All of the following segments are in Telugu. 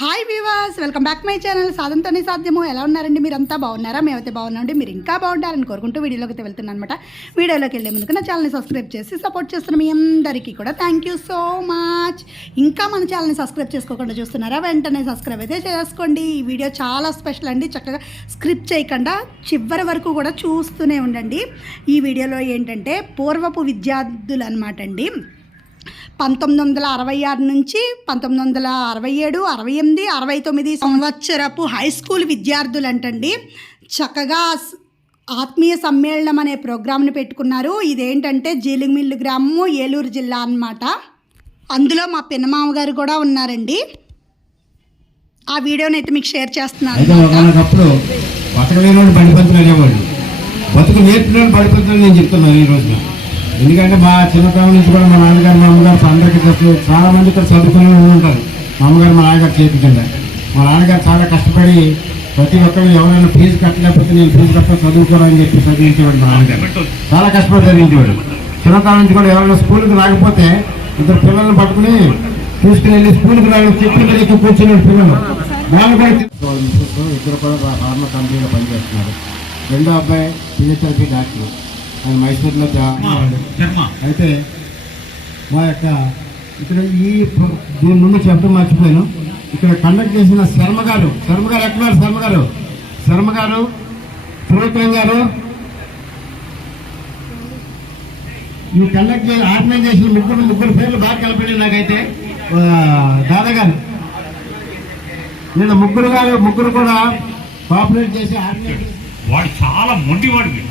Hi viewers, welcome back my channel సాధనతోనే సాధ్యము. ఎలా ఉన్నారండి? మీరంతా బాగున్నారా? మేమైతే బాగున్నామండి. మీరు ఇంకా బాగుంటారని కోరుకుంటూ వీడియోలోకి అయితే వెళ్తున్నాను అనమాట. వీడియోలోకి వెళ్ళే ముందుకు నా ఛానల్ని సబ్స్క్రైబ్ చేసి సపోర్ట్ చేస్తున్న మీ అందరికీ కూడా థ్యాంక్ యూ సో మచ్. ఇంకా మన ఛానల్ని సబ్స్క్రైబ్ చేసుకోకుండా చూస్తున్నారా? వెంటనే సబ్స్క్రైబ్ అయితే చేసుకోండి. ఈ వీడియో చాలా స్పెషల్ అండి. చక్కగా స్క్రిప్ట్ చేయకుండా చివరి వరకు కూడా చూస్తూనే ఉండండి. ఈ వీడియోలో ఏంటంటే పూర్వపు విద్యార్థులు అనమాట అండి. 1966 నుంచి 1967, 68, 69 సంవత్సరపు హై స్కూల్ విద్యార్థులు అంటండి చక్కగా ఆత్మీయ సమ్మేళనం అనే ప్రోగ్రామ్ని పెట్టుకున్నారు. ఇదేంటంటే జీలిమిల్లి గ్రామము, ఏలూరు జిల్లా అన్నమాట. అందులో మా పిన్నమామ గారు కూడా ఉన్నారండి. ఆ వీడియోని అయితే మీకు షేర్ చేస్తున్నాను. నేను చెప్తున్నాను ఈ రోజున, ఎందుకంటే మా చిన్నతనం నుంచి కూడా మా నాన్నగారు మా అమ్మగారు అందరికీ చాలా మంది ఇక్కడ చదువుకునే ఉంటారు. మా అమ్మగారు మా నాన్నగారు చేపించండి. మా నాన్నగారు చాలా కష్టపడి ప్రతి ఒక్కరు ఎవరైనా ఫీజు కట్టలేకపోతే నేను ఫీజు కట్ట చదువుకోవాలని చెప్పి చదివించేవాడు. మా నాన్నగారు చాలా కష్టపడి చదివించేవాడు. చిన్నతనం నుంచి కూడా ఎవరైనా స్కూల్కి రాకపోతే ఇద్దరు పిల్లల్ని పట్టుకుని తీసుకుని వెళ్ళి స్కూల్కి రావడం చెట్ల మీద ఎక్కువ కూర్చున్నాడు పిల్లలు. వాళ్ళు కూడా ఇద్దరు కూడా ఫార్మా కంపెనీలో పనిచేస్తున్నారు. రెండో అబ్బాయి ఫిజియోథెరపీ డాక్టర్, ఆయన మైసూర్లో అయితే మా యొక్క ఇక్కడ దీని ముందు చెప్పడం మర్చిపోయాను. ఇక్కడ కండక్ట్ చేసిన శర్మ గారు ఎక్కడ శర్మ గారు త్రివిక్రమ్ గారు ఈ కండక్ట్ చేసి ఆర్గనైజ్ చేసిన ముగ్గురు పేర్లు బాగా కలపండి. నాకైతే దాదా గారు నేను ముగ్గురు కూడా కోఆపరేట్ చేసి ఆర్గనైజ్. వాడు చాలా మొండివాడివి,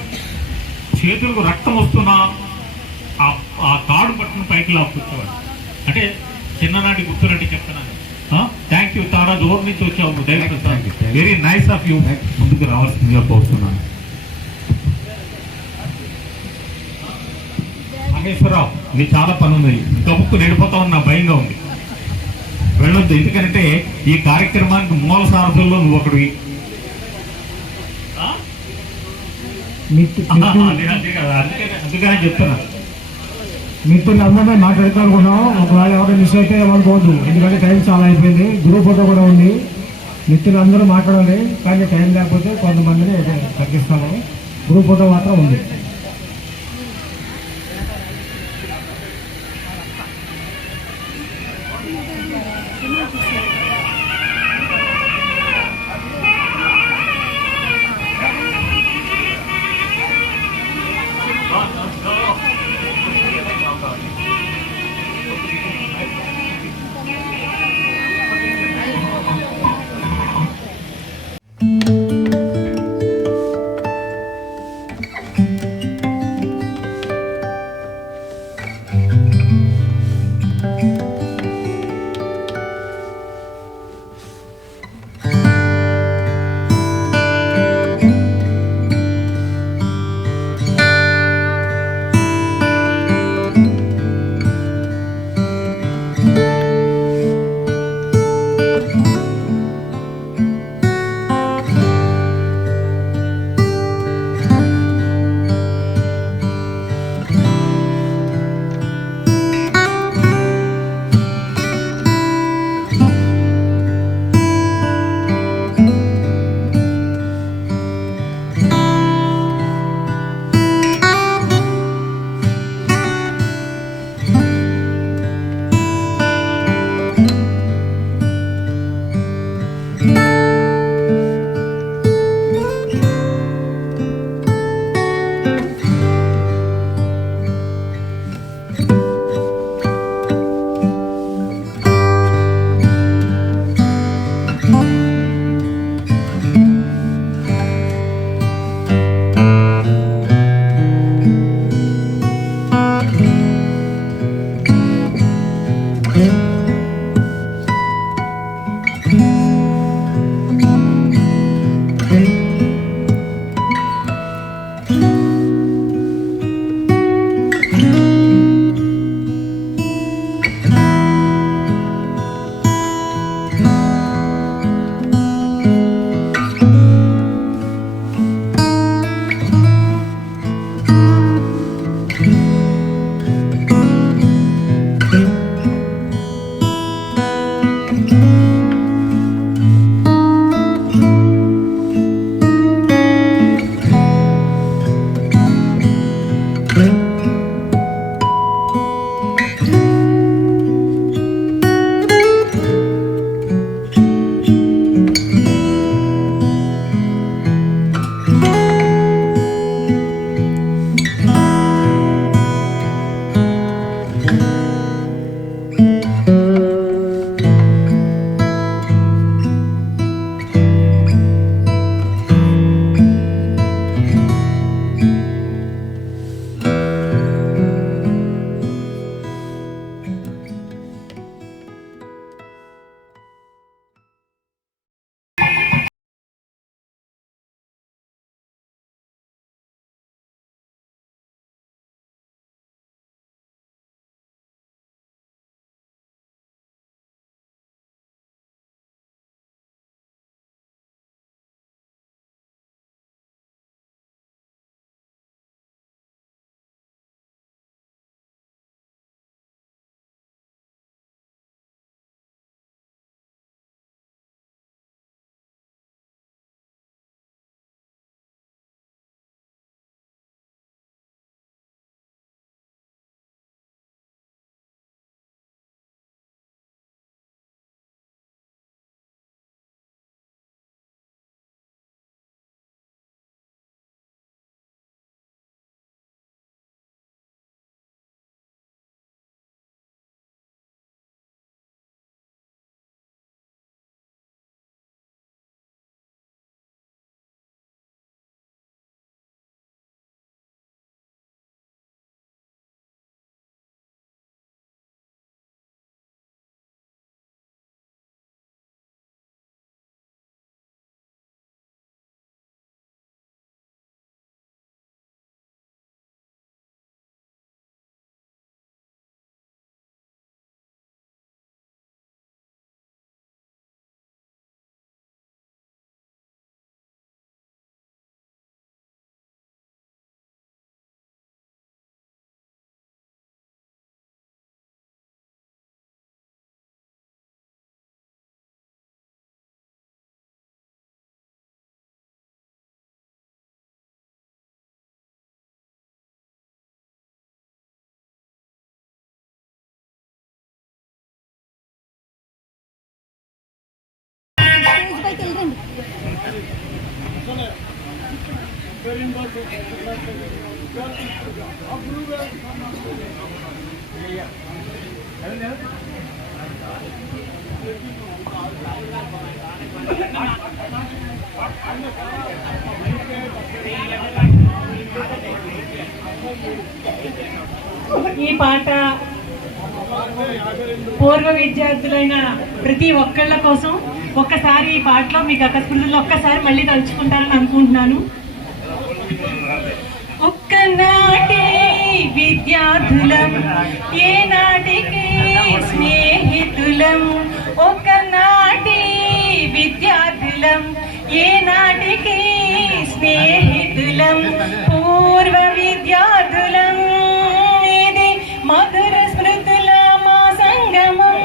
చేతులకు రక్తం వస్తున్నా ఆ తాడు పట్టుకుని పైకి లాక్కొచ్చేవాడు. అంటే చిన్ననాటి గుర్తులంటే చెప్తున్నాను. థ్యాంక్ యూ తారా, దూరం నుంచి వచ్చావు. Very nice of you. ముందుకు రావాల్సిందిగా కోరుతున్నాను. నాగేశ్వరరావు, నీ చాలా పని ఉంది. గబుక్కు నడిపోతా ఉన్నా భయంగా ఉంది. వెళ్ళొద్దు, ఎందుకంటే ఈ కార్యక్రమానికి మూల సారథుల్లో నువ్వు ఒకడివి. అందుకనే చెప్తున్నా. మిత్రులు అందరూ మాట్లాడుకోనుకున్నాం. ఒకవేళ ఎవరైనా మిస్ అయితే ఏమనుకోవద్దు, ఎందుకంటే టైం చాలా అయిపోయింది. గ్రూప్ ఫోటో కూడా ఉంది. మిత్రులు అందరూ మాట్లాడాలి, కానీ టైం లేకపోతే కొంతమందిని తగ్గిస్తాము. గ్రూప్ ఫోటో మాత్రం ఉంది. పైకి వెళ్ళండి. ఈ పాట పూర్వ విద్యార్థులైన ప్రతి ఒక్కళ్ళ కోసం ఒక్కసారి ఈ పాటలో మీకు అకస్మాత్తులో ఒక్కసారి మళ్ళీ తలుచుకుంటారని అనుకుంటున్నాను. ఒక్కనాటి విద్యార్థులం ఏనాటికి స్నేహితులం, ఒకనాటి విద్యార్థులం ఏనాటికి స్నేహితులం, పూర్వ విద్యార్థులం ఇది మధుర స్మృతుల మా సంగమం,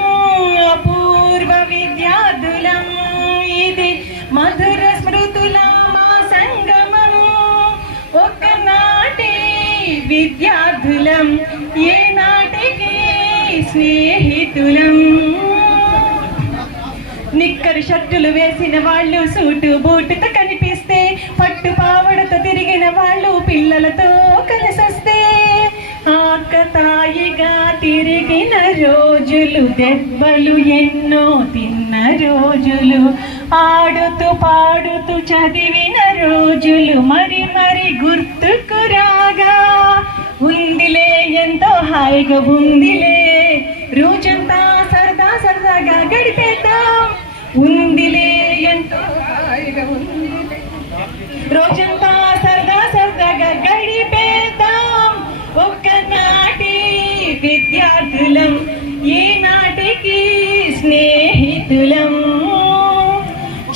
అపూర్వ విద్యార్థులం ఇది మధుర స్మృతుల మా సంగమం, ఒకనాటి విద్యార్థులం ఏనాటికి స్నేహితులం. నిక్కరు షర్టులు వేసిన వాళ్ళు సూటు బూటుతో కనిపిస్తే, పట్టు పావడతో తిరిగిన వాళ్ళు పిల్లలతో కలిసొస్తే, ఆకతాయిగా తిరిగిన రోజులు, దెబ్బలు ఎన్నో తిన్న రోజులు, ఆడుతూ పాడుతూ చదివిన రోజులు మరి మరి గుర్తుకు రాగా, ఉందిలే ఎంతో హాయిగా ఉందిలే రోజంతా సరదా సరదాగా గడిపేద్దాం, ఉందిలే ఎంతో హాయిగా ఉందిలే రోజంతా సరదా సరదాగా గడిపేద్దాం, ఒక్కనాటి విద్యార్థులం ఏనాటికి స్నేహితులం.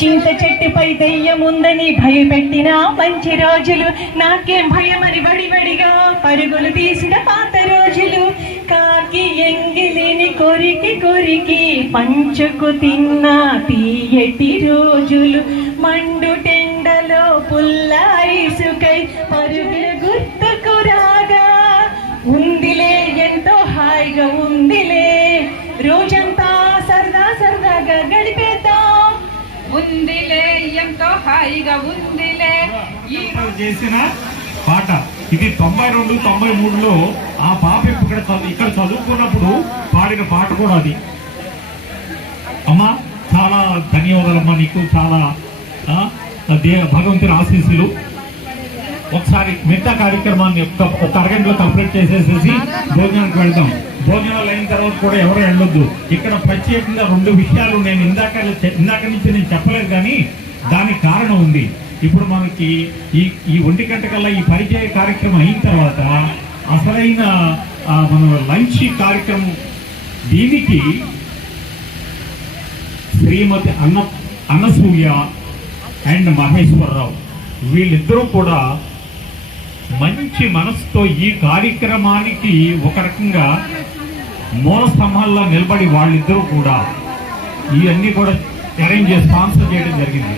చింత చెట్టుపై దెయ్యముందని భయపెట్టిన మంచి రోజులు, నాకేం భయమని వడివడిగా పరుగులు తీసిన పాత రోజులు, కాకి ఎంగిలిని కొరికి కొరికి పంచుకు తిన్న తీయటి రోజులు, మండు టెండలో పుల్ల ఇసుకై పరుగులు గుర్తుకు రాగా, ఉందిలే ఎంతో హాయిగా ఉందిలే రోజంతా సరదా సరదాగా గడిపేద్దాం, ఉందిలే ఎంతో హాయిగా ఉందిలే. చేసిన పాట ఇది 92, 93లో ఆ పాప ఇక్కడ చదువుకున్నప్పుడు పాడిన పాట కూడా అది. అమ్మా చాలా ధన్యవాదాలమ్మా, నీకు చాలా భగవంతుని ఆశీస్సులు. ఒకసారి మిగతా కార్యక్రమాన్ని ఒక అరగంటలో కంప్లీట్ చేసేసేసి భోజనానికి వెళ్దాం. భోజనాలు అయిన తర్వాత కూడా ఎవరు వెళ్ళొద్దు. ఇక్కడ ప్రత్యేకంగా 2 విషయాలు నేను ఇందాక నుంచి నేను చెప్పలేదు, కానీ దానికి కారణం ఉంది. ఇప్పుడు మనకి ఈ 1 గంట కల్లా ఈ పరిచయ కార్యక్రమం అయిన తర్వాత అసలైన మన లంచ్ కార్యక్రమం, దీనికి శ్రీమతి అన్నసూయ అండ్ మహేశ్వరరావు వీళ్ళిద్దరూ కూడా మంచి మనసుతో ఈ కార్యక్రమానికి ఒక రకంగా మూల స్తంభాల్లో నిలబడి వాళ్ళిద్దరూ కూడా ఇవన్నీ కూడా అరేంజ్ చేసి స్పాన్సర్ చేయడం జరిగింది.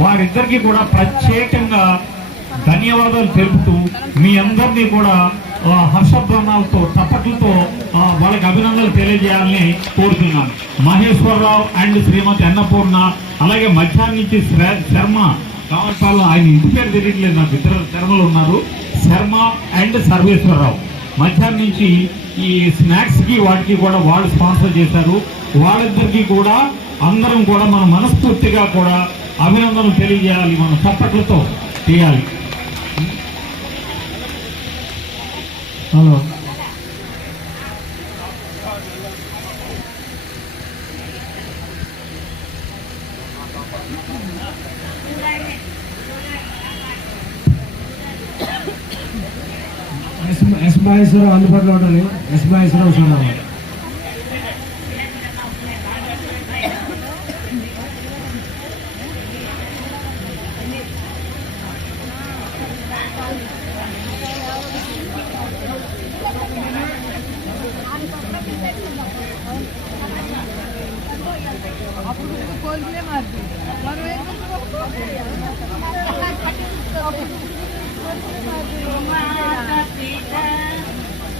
వారిద్దరికి కూడా ప్రత్యేకంగా ధన్యవాదాలు తెలుపుతూ మీ అందరినీ కూడా హర్షధ్వానాలతో చప్పట్లతో వాళ్ళకి అభినందనలు తెలియజేయాలని కోరుతున్నాను. మహేశ్వరరావు అండ్ శ్రీమతి అన్నపూర్ణ, అలాగే మధ్యాహ్నం నుంచి శర్మ కావటాలు, ఆయన ఇంటి పేరు తెలియట్లేదు నాకు, 2 శర్మలు ఉన్నారు, శర్మ అండ్ సర్వేశ్వరరావు. మధ్యాహ్నం నుంచి ఈ స్నాక్స్కి వాటికి కూడా వాళ్ళు స్పాన్సర్ చేశారు. వాళ్ళిద్దరికీ కూడా అందరం కూడా మన మనస్ఫూర్తిగా కూడా అభినందనలు తెలియజేయాలి, మన చప్పట్లతో చేయాలి. హలో ఎస్ మహేశ్వరరావు అందుబాటులో ఉండాలి. ఎస్ మహేశ్వరరావు చూడాలి.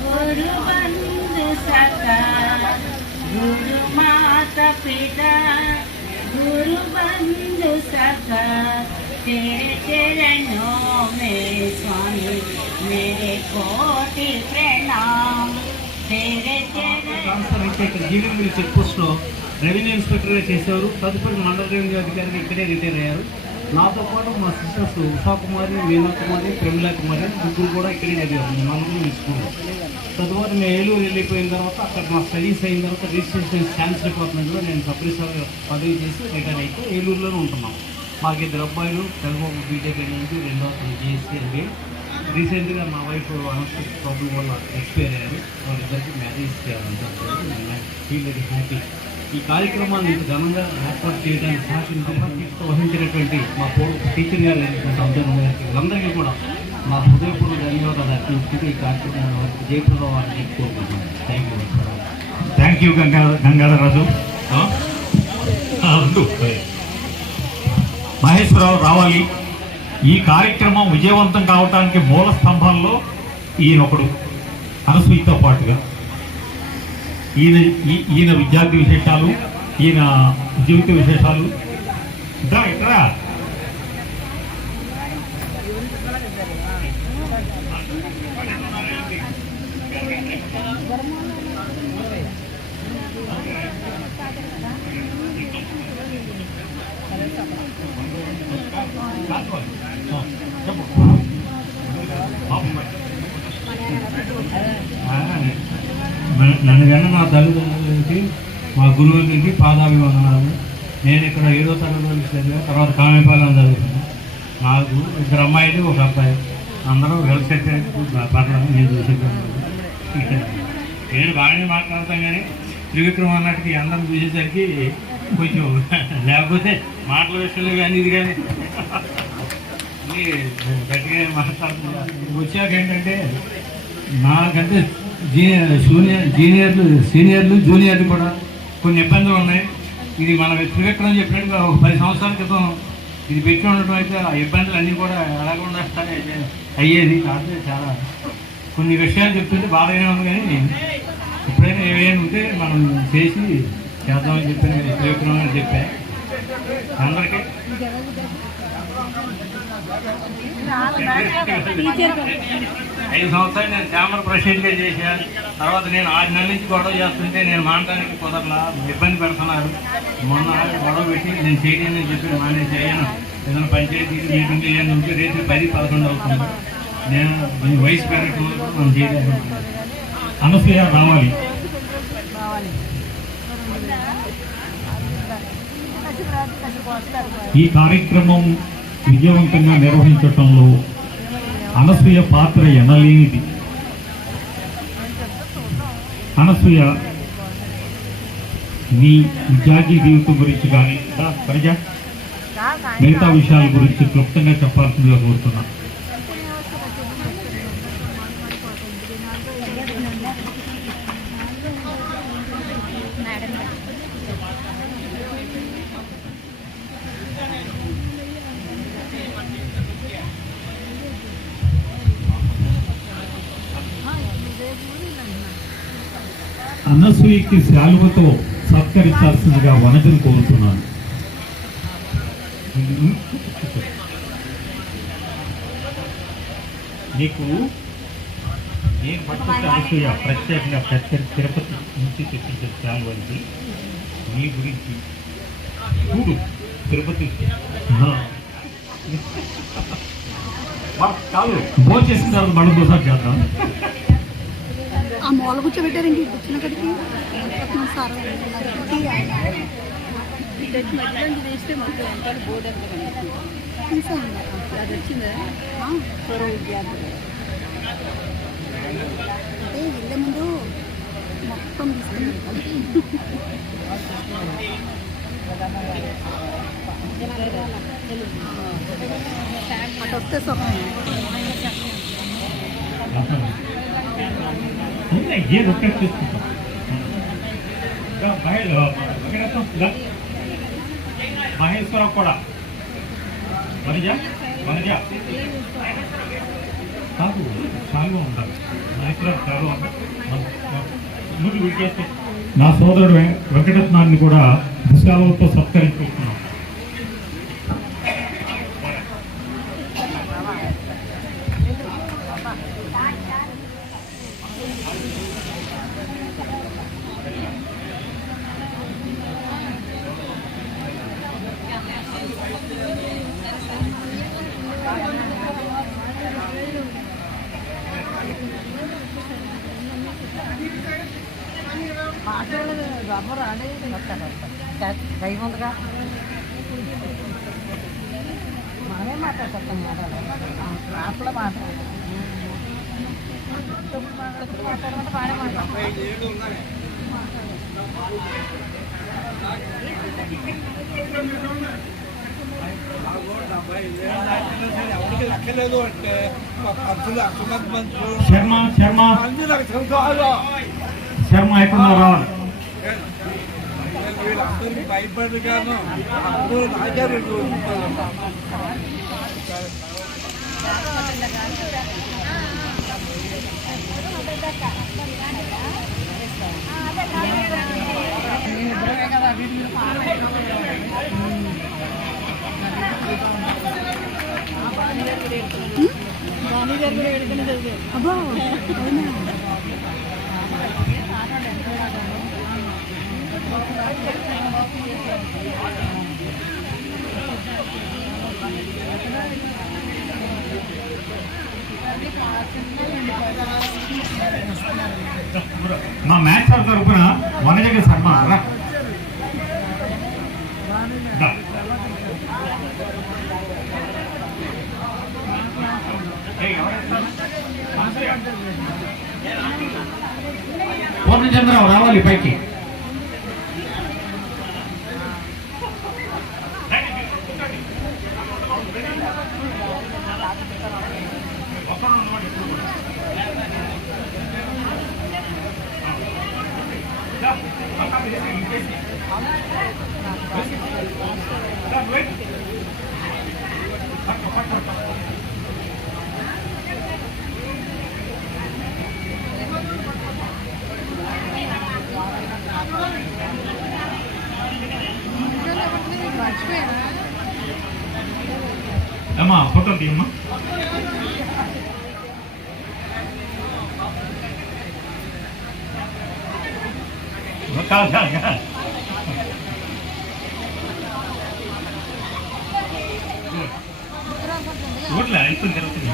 गुरु बंद सका, गुरु माता पिता, गुरु बंधु सखा तेरे चरणों में स्वामी मेरे कोटि प्रणाम तेरे चरण ట్రాన్స్ఫర్ అయితే ఇక్కడ జీవీఎంసీ చెక్ పోస్ట్లో రెవెన్యూ ఇన్స్పెక్టర్గా చేసేవారు. తదుపరి మండల రెవెన్యూ అధికారిగా ఇక్కడే రిటైర్ అయ్యారు. నాతో పాటు మా సిస్టర్స్ ఉషాకుమారి, వీణాకుమారి, ప్రమిళా కుమారి ముగ్గురు కూడా ఇక్కడే చదివారు మండలం స్కూల్లో. తదుపరి నేను ఏలూరు వెళ్ళిపోయిన తర్వాత అక్కడ మా స్టడీస్ అయిన తర్వాత రిజిస్ట్రేషన్ సైన్స్ డిపార్ట్మెంట్లో నేను సబ్ రిజిస్టర్ పదవి చేసి రిటైర్ అయితే ఏలూరులోనే ఉంటున్నాం. మాకు 2 అబ్బాయిలు, తెలుగు బీటెక్ నుంచి 2వ జీఎస్సీ ఎంబీఏ. రీసెంట్గా మా వైఫ్ అనస్థిక్ ప్రాబ్లం వల్ల ఎక్స్పైర్ అయ్యారు. వాళ్ళిద్దరికి మ్యారేజ్ చేయాలంటే ఫీల్ వెరీ హ్యాపీ. ఈ కార్యక్రమాన్ని ఇంత ఘనంగా ఏర్పాటు చేయడానికి సహకరించడానికి వహించినటువంటి మా టీచర్ గారు అందరికీ కూడా మా హృదయపూర్వక ధన్యవాదాలు అర్పించుకుంటూ ఈ కార్యక్రమం జయప్రదం వారిని కోరుకుంటున్నాను. Thank you గంగాధరరాజు. మహేశ్వరరావు రావాలి. ఈ కార్యక్రమం విజయవంతం కావడానికి మూల స్తంభాల్లో ఈయనొకడు. అనసూయతో పాటుగా ఈయన విద్యార్థి విశేషాలు, ఈయన జీవిత విశేషాలు ఇక్కడ నన్ను కన్నా నా తల్లిదండ్రులకి, మా గురువులకి పాదాభివందనాలు. నేను ఇక్కడ 7వ తరగతి చదివా, తర్వాత కామేపాలెం చదువుతాను. నాకు 2 అమ్మాయిలు, 1 అబ్బాయి. అందరూ వెల్ సెటిల్ పర్లేదు. నేను చూసేదాన్ని నేను బాగానే మాట్లాడతాను, కానీ త్రివిక్రమ్ అన్నట్టుకి అందరం చూసేసరికి కొంచెం లేకపోతే మాటల విషయంలో కానీ ఇది కానీ గట్టిగా మాట్లాడుతున్నారు. వచ్చాక ఏంటంటే నాకంటే సీనియర్లు జూనియర్లు కూడా కొన్ని ఇబ్బందులు ఉన్నాయి. ఇది మన త్రివిక్రమ్ చెప్పినట్టుగా ఒక 10 సంవత్సరాల క్రితం ఇది పెట్టి ఉండటం అయితే ఆ ఇబ్బందులు అన్నీ కూడా ఎలాగకుండా అయ్యేది. కాబట్టి చాలా కొన్ని విషయాలు చెప్తుంటే బాగానే ఉంది, కానీ ఎప్పుడైనా ఏమైనా ఉంటే మనం చేసి చేద్దామని చెప్పి నేను త్రివిక్రమ్ అని చెప్పా అందరికీ. 5 సంవత్సరాలు నేను ఛాంబర్ ప్రెసిడెంట్గా చేశాను. తర్వాత నేను 6 నెలల నుంచి గొడవ చేస్తుంటే నేను మానడానికి కుదరలా, ఇబ్బంది పెడుతున్నారు. మొన్న గొడవ పెట్టి నేను చేయని చెప్పి నేను చేయను, ఏదైనా పంచాయతీ మీటింగ్ ఏమైనా ఉంటే రేపు 10-11 అవుతుంది. నేను వయసు పెరగటం మనం చేయలేదు. అనసూయ రావాలి. ఈ కార్యక్రమం విజయవంతంగా నిర్వహించటంలో అనసూయ పాత్ర ఎనలేనిది. అనసూయ నీ విద్యార్థి జీవితం గురించి కానీ మిగతా విషయాల గురించి క్లుప్తంగా చెప్పాల్సిందిగా కోరుతున్నా. అనసూయకి శాలువతో సత్కరించాల్సిందిగా వనజను కోరుతున్నాను. నీకు నేను పట్టుకొచ్చే అనసూయ ప్రత్యేకంగా తిరుపతి నుంచి తెప్పించే శాలువకి నీ గురించి చూడు. తిరుపతి కాదు, భోజనం చేసిన తర్వాత మనం దోసారి చేద్దాం. ఆ మూల కూర్చోబెట్టారు ఇంక వచ్చిన కడికి సార్ అది వచ్చిందా అంటే వెళ్ళే ముందు మొత్తం అటు వస్తే సుఖం. ఏ రొట్టె చేసుకుంటాం మహేశ్వరరావు కూడా వనజ కాదు చాలు ఉంటారు. మహేశ్వరరావు చాలు ఉంటారు. నా సోదరుడు వెంకటరత్నాన్ని కూడా సెలవుతో సత్కరించుకుంటున్నాం. భయం ఉందిగా మనమే మాట్లాడతాం అప్పుడు మాట్లాడతాం మాట్లాడమంటే బాగానే మాట్లాడతాం. శర్మ శర్మ శర్మ ఎక్కడ రావాలి? భయపడగాను అప్పుడు నాగారు అబ్బా మా మ్యాచ్ సార్ తరఫున వనజగ శర్మ రా. పూర్ణచంద్రరావు రావాలి పైకి. అమ్మా ఫోటో తీయమ్మా. ఊర్లో అయిపోయింది జరుగుతుంది.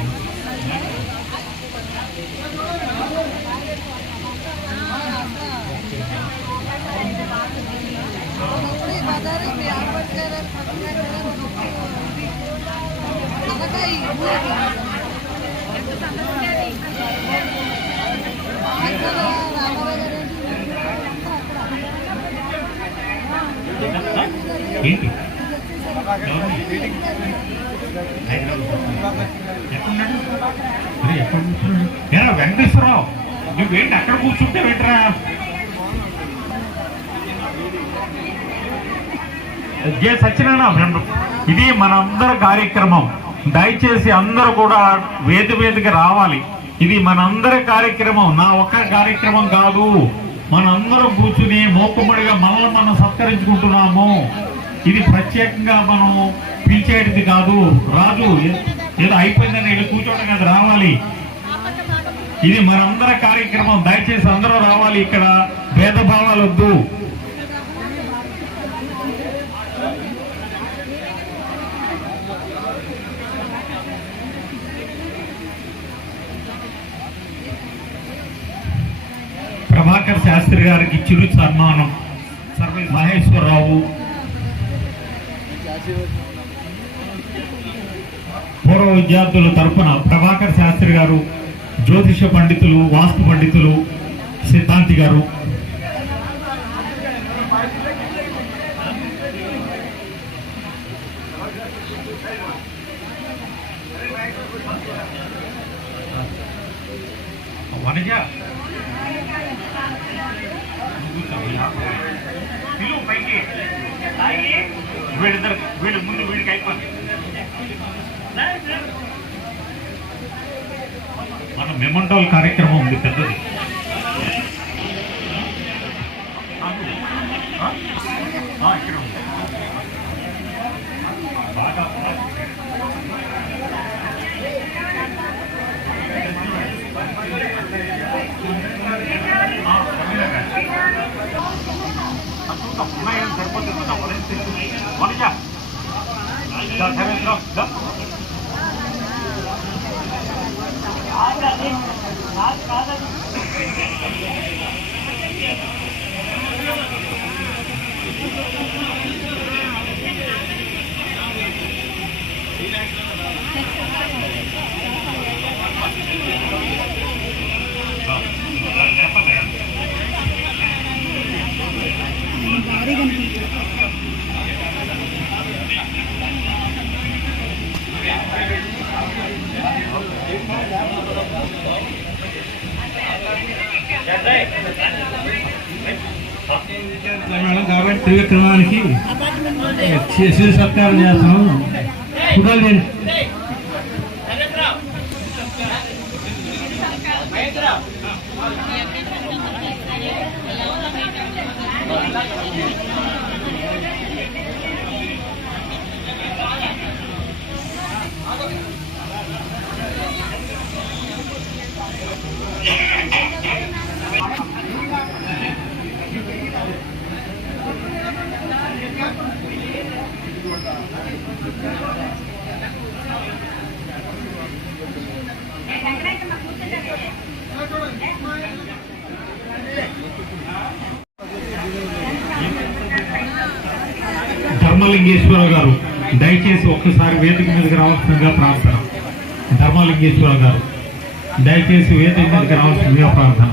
ఏంటి ఎక్కడ కూర్చున్నాడు? ఏరా వెంకటేశ్వరరావు, నువ్వేంటి అక్కడ కూర్చుంటే వెంటరా? జే సత్యనారాయణ, ఇది మనందరి కార్యక్రమం. దయచేసి అందరూ కూడా వేదిక రావాలి. ఇది మనందరి కార్యక్రమం, నా ఒక్క కార్యక్రమం కాదు. మనందరం కూర్చుని మోక్కుమ్మడిగా మనల్ని మనం సత్కరించుకుంటున్నాము. ఇది ప్రత్యేకంగా మనం పిలిచేటిది కాదు. రాజు ఏదో అయిపోయిందని ఇలా కూర్చోవడం కాదు, రావాలి. ఇది మనందరి కార్యక్రమం. దయచేసి అందరూ రావాలి. ఇక్కడ భేదభావాలు వద్దు. ప్రభాకర్ శాస్త్రి గారికి చిరు సన్మానం. సర్వేస్ మహేశ్వరరావు, పూర్వ విద్యార్థుల తరఫున ప్రభాకర్ శాస్త్రి గారు, జ్యోతిష పండితులు, వాస్తు పండితులు సిద్ధాంతి గారు, వనజ పైకి వీడు ముందు వీడికి అయిపోయింది. మన మెమంటోల్ కార్యక్రమం ఉంది పెద్దది. ఇక్కడ ఉంది. బాగా సరిపోతుంది మేడం కాబట్టి త్రివిక్రమానికి శిశు సత్కారం చేస్తాం. చూడాలి ధర్మలింగేశ్వరరావు గారు దయచేసి ఒక్కసారి వేదిక మీదకి రావాల్సిందిగా ప్రార్థన. ధర్మలింగేశ్వరరావు గారు దయచేసి వేదిక మీదకి రావాల్సిందిగా ప్రార్థన.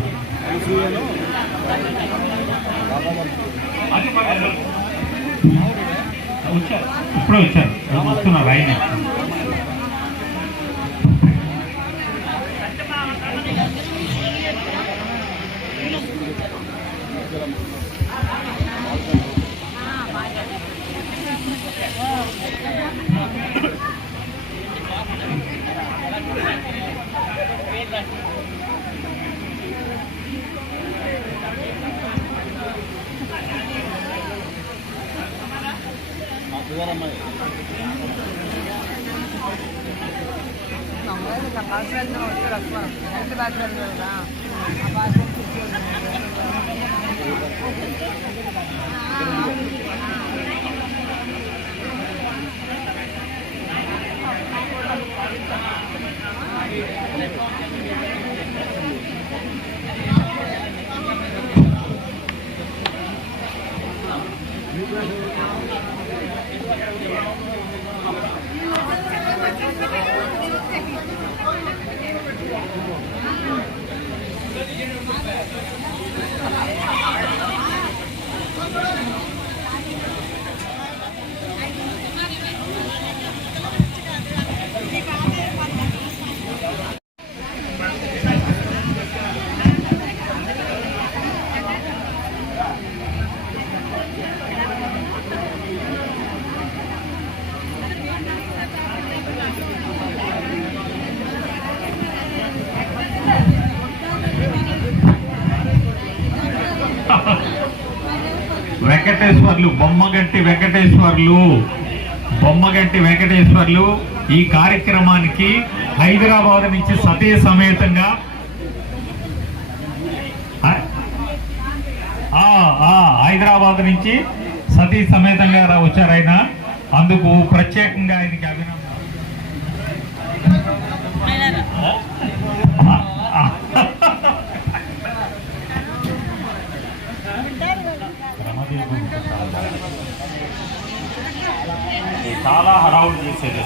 వచ్చారు, ఇప్పుడే వచ్చారు, వస్తున్నారు ఆయన. వెంకటేశ్వర్లు బొమ్మగంటి వెంకటేశ్వర్లు ఈ కార్యక్రమానికి హైదరాబాద్ నుంచి సతీ సమేతంగా హైదరాబాద్ నుంచి సతీ సమేతంగా వచ్చారు ఆయన. అందుకు ప్రత్యేకంగా ఆయనకి అభినందన. చాలా హడావుడు చేసేది.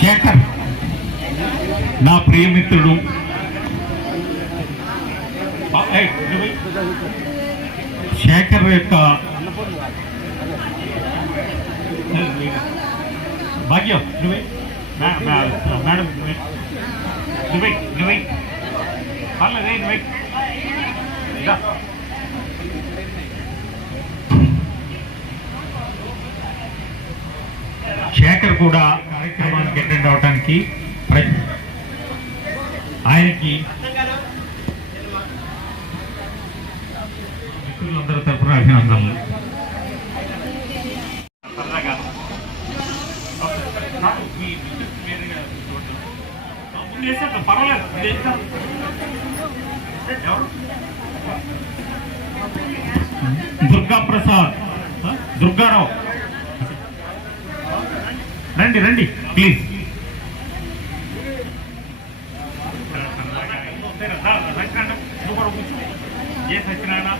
శేఖర్ నా ప్రియమిత్రుడు, శేఖర్ యొక్క భాగ్యం మేడం పర్లేదు. శేఖర్ కూడా కార్యక్రమానికి అటెండ్ అవడానికి ఆయనకి అందరి తరఫున అభినందనలు. సరదాగా మీ బిజినెస్ వేరేగా చూడండి. ముందు వేసేద్దాం, పర్వాలేదు. ఎవరు? దుర్గా ప్రసాద్, దుర్గారావు, రండి రండి ప్లీజ్. ఏ సత్యనారాయణ,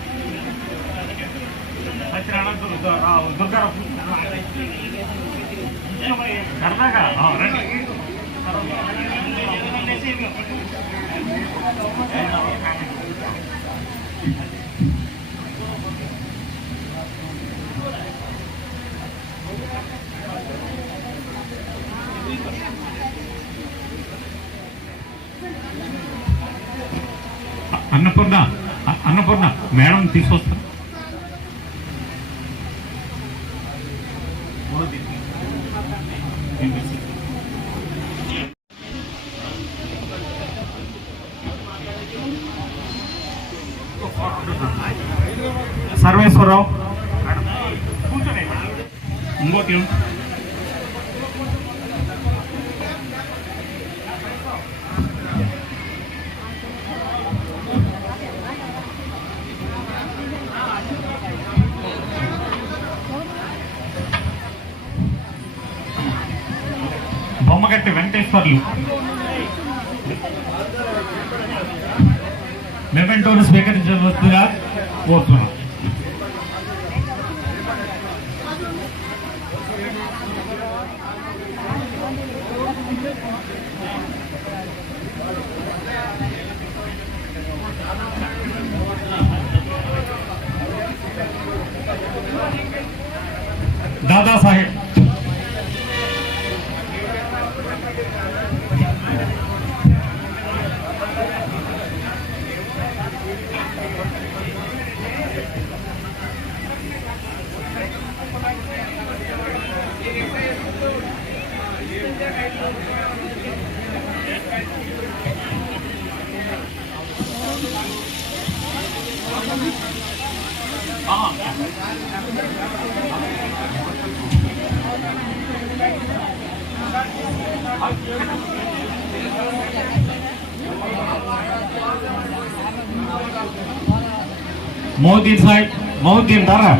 దుర్గారావు సరదాగా రండి. అన్నపూర్ణ, అన్నపూర్ణ మేడం తీసుకొస్తాను. సర్వేశ్వరరావు ఇంకోటి బొమ్మగట్టి వెంకటేశ్వర్లు మెమెంటోను స్వీకరించవలసిందిగా కోరుతున్నాం. దాదాసాహెబ్ మోదీన్ సాహెబ్, మోదీన్ దారా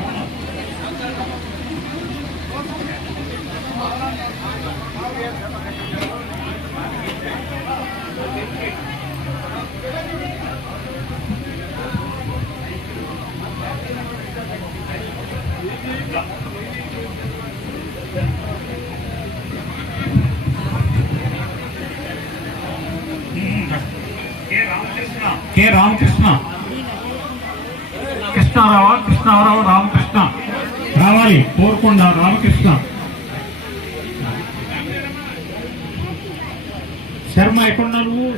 కె రామకృష్ణ, కృష్ణారావు రామకృష్ణ రావాలి. కోరుకొండ రామకృష్ణ. శర్మ ఎక్కడ నువ్వు?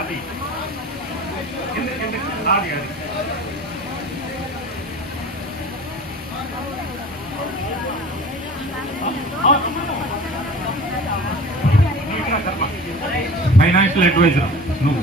అది ఫైనాన్షియల్ అడ్వైజర్ నువ్వు.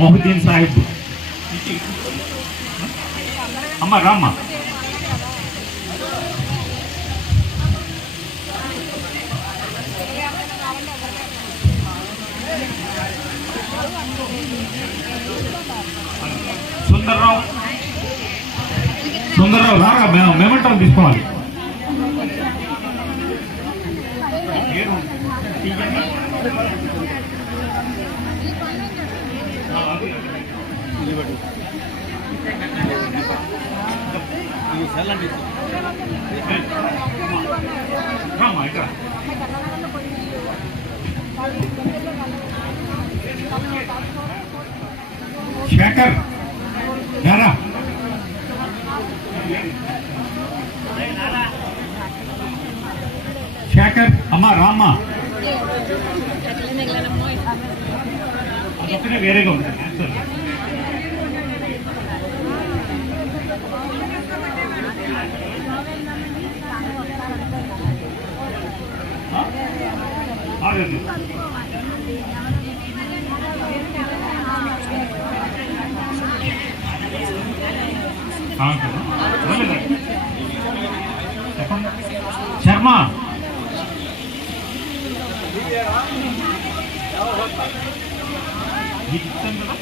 మొహద్దీన్ సాహిబ్, అమ్మ రామ్మ. సుందర్రావు రాగా మెమెంటోలు తీసుకోవాలి. రామ్మా ఇక్కడ. శేఖర్ యారా శేఖర్ అమ్మ రామ్మ అదొక్కడే వేరేగా ఉంటుంది ఆన్సర్. ఆగండి. చెప్పండి శర్మ మీకు ఇచ్చాను కదా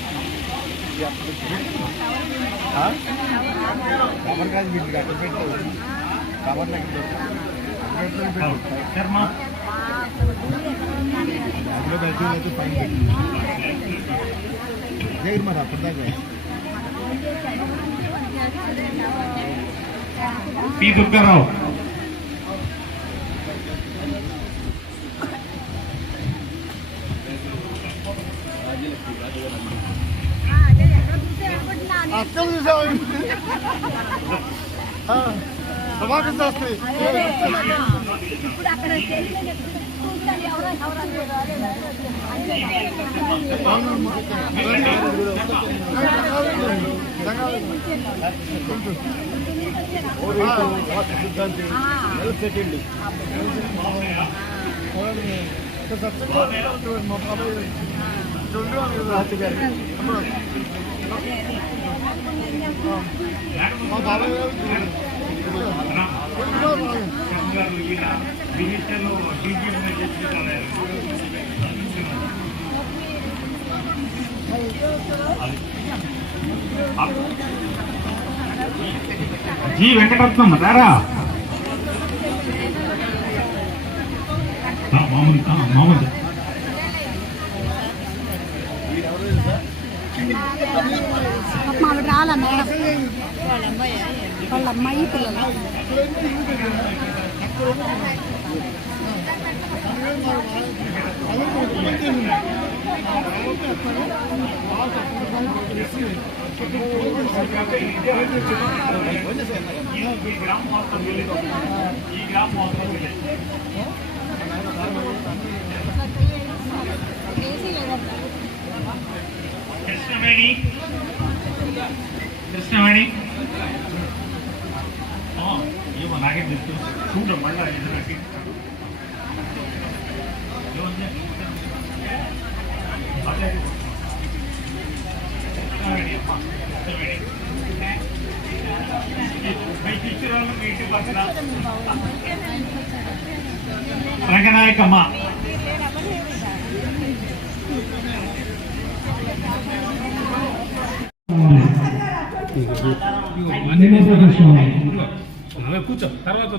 కవర్ కాదు వీటికి అక్కడ పెట్టు కవర్ శర్మ అందులో కలిసి పైన పెట్టి మరి అక్కడ దాకా పి దుర్గారావు అర్థం చూసావు సమాజం చేస్తాయి జీ వెంకటరత్నం రారా మామూలు ఆవిడ రాలా మేడం వాళ్ళ అమ్మాయి పిల్లలు కృష్ణవేణి ఏమో నాకేం తెలుసు చూడ మళ్ళా ఎదురకి రంగనాయకమ్మ కూర్చో తర్వాత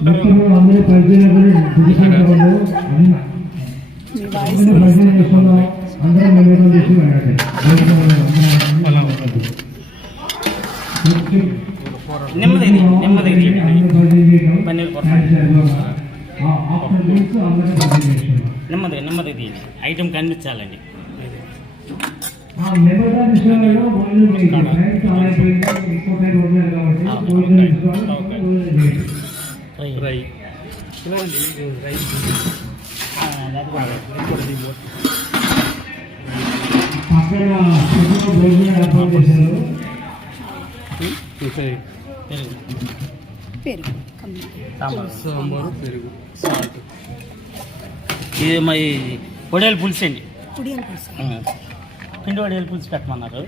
నెమ్మది ఐటమ్ కనిపించాలండి. ఇది మరి వడియాల పులుసు అండి. పిండి వడియాల పులుసు పెట్టమన్నారు.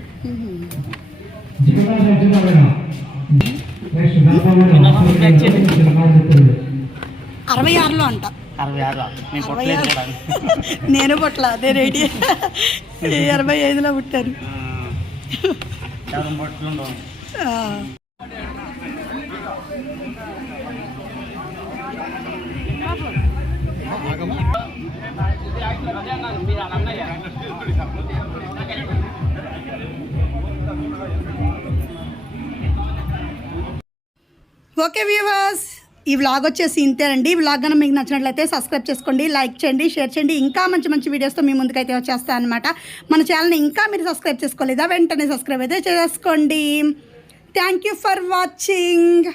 66లో అంట. 66 నేను పుట్ల అదే రెడీ 85లో పుట్టారు. ఓకే వ్యూవర్స్, ఈ వ్లాగ్ వచ్చేసి ఇంతేనండి. ఈ వ్లాగ్ కనుక మీకు నచ్చినట్లయితే సబ్స్క్రైబ్ చేసుకోండి, లైక్ చేయండి, షేర్ చేయండి. ఇంకా మంచి మంచి వీడియోస్తో మీ ముందుకైతే వచ్చేస్తాను అనమాట. మన ఛానల్ని ఇంకా మీరు సబ్స్క్రైబ్ చేసుకోలేదా, వెంటనే సబ్స్క్రైబ్ అయితే చేసుకోండి. Thank you for watching.